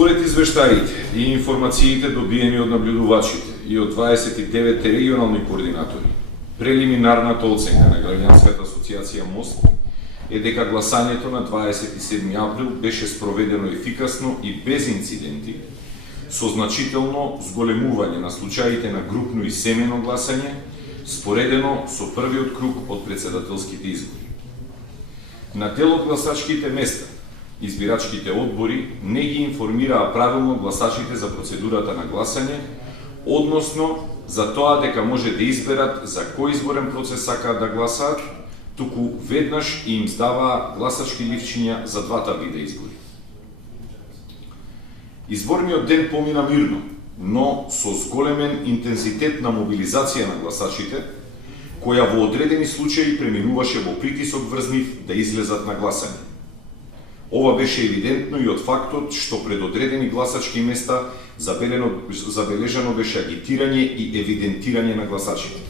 Според извештаите и информациите добиени од наблюдувачите и од 29 регионални координатори, прелиминарната оценка на Граѓанската асоциација МОСТ е дека гласањето на 27 април беше спроведено ефикасно и без инциденти, со значително зголемување на случаите на групно и семено гласање, споредено со првиот круг од председателските избори. На дел од гласачките места, избирачките одбори не ги информираа правилно гласачите за процедурата на гласање, односно за тоа дека може да изберат за кој изборен процес сакаат да гласаат, туку веднаш им здаваа гласачки ливчиња за двата вида избори. Изборниот ден помина мирно, но со зголемен интензитет на мобилизација на гласачите, која во одредени случаи преминуваше во притисок врз нив да излезат на гласање. Ова беше евидентно и од фактот што пред одредени гласачки места забележано беше агитирање и евидентирање на гласачите.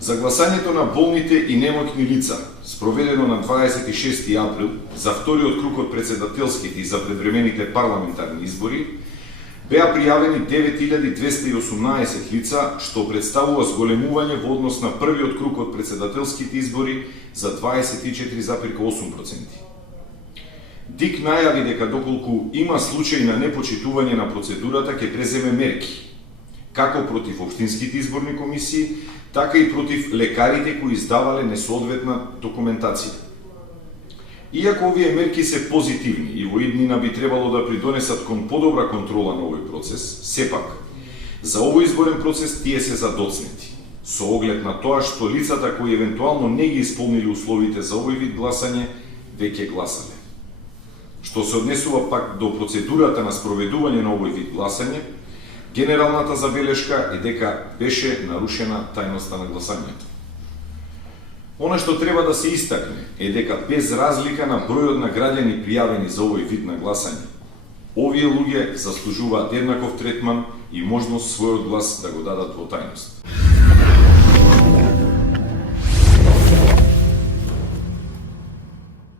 За гласањето на болните и немотни лица, спроведено на 26 април за вториот круг од председателските и за предвремените парламентарни избори, беа пријавени 9218 лица, што представува зголемување во однос на првиот круг од председателските избори за 24,8%. ДИК најави дека доколку има случаи на непочитување на процедурата, ќе преземе мерки, како против општинските изборни комисии, така и против лекарите кои издавале несоодветна документација. Иако овие мерки се позитивни и во иднина би требало да придонесат кон подобра контрола на овој процес, сепак, за овој изборен процес тие се задоцнети, со оглед на тоа што лицата кои евентуално не ги исполнили условите за овој вид гласање, веќе гласале. Што се однесува пак до процедурата на спроведување на овој вид гласање, генералната забелешка е дека беше нарушена тајноста на гласањето. Она што треба да се истакне е дека без разлика на бројот на граѓани пријавени за овој вид на гласање, овие луѓе заслужуваат еднаков третман и можност својот глас да го дадат во тајност.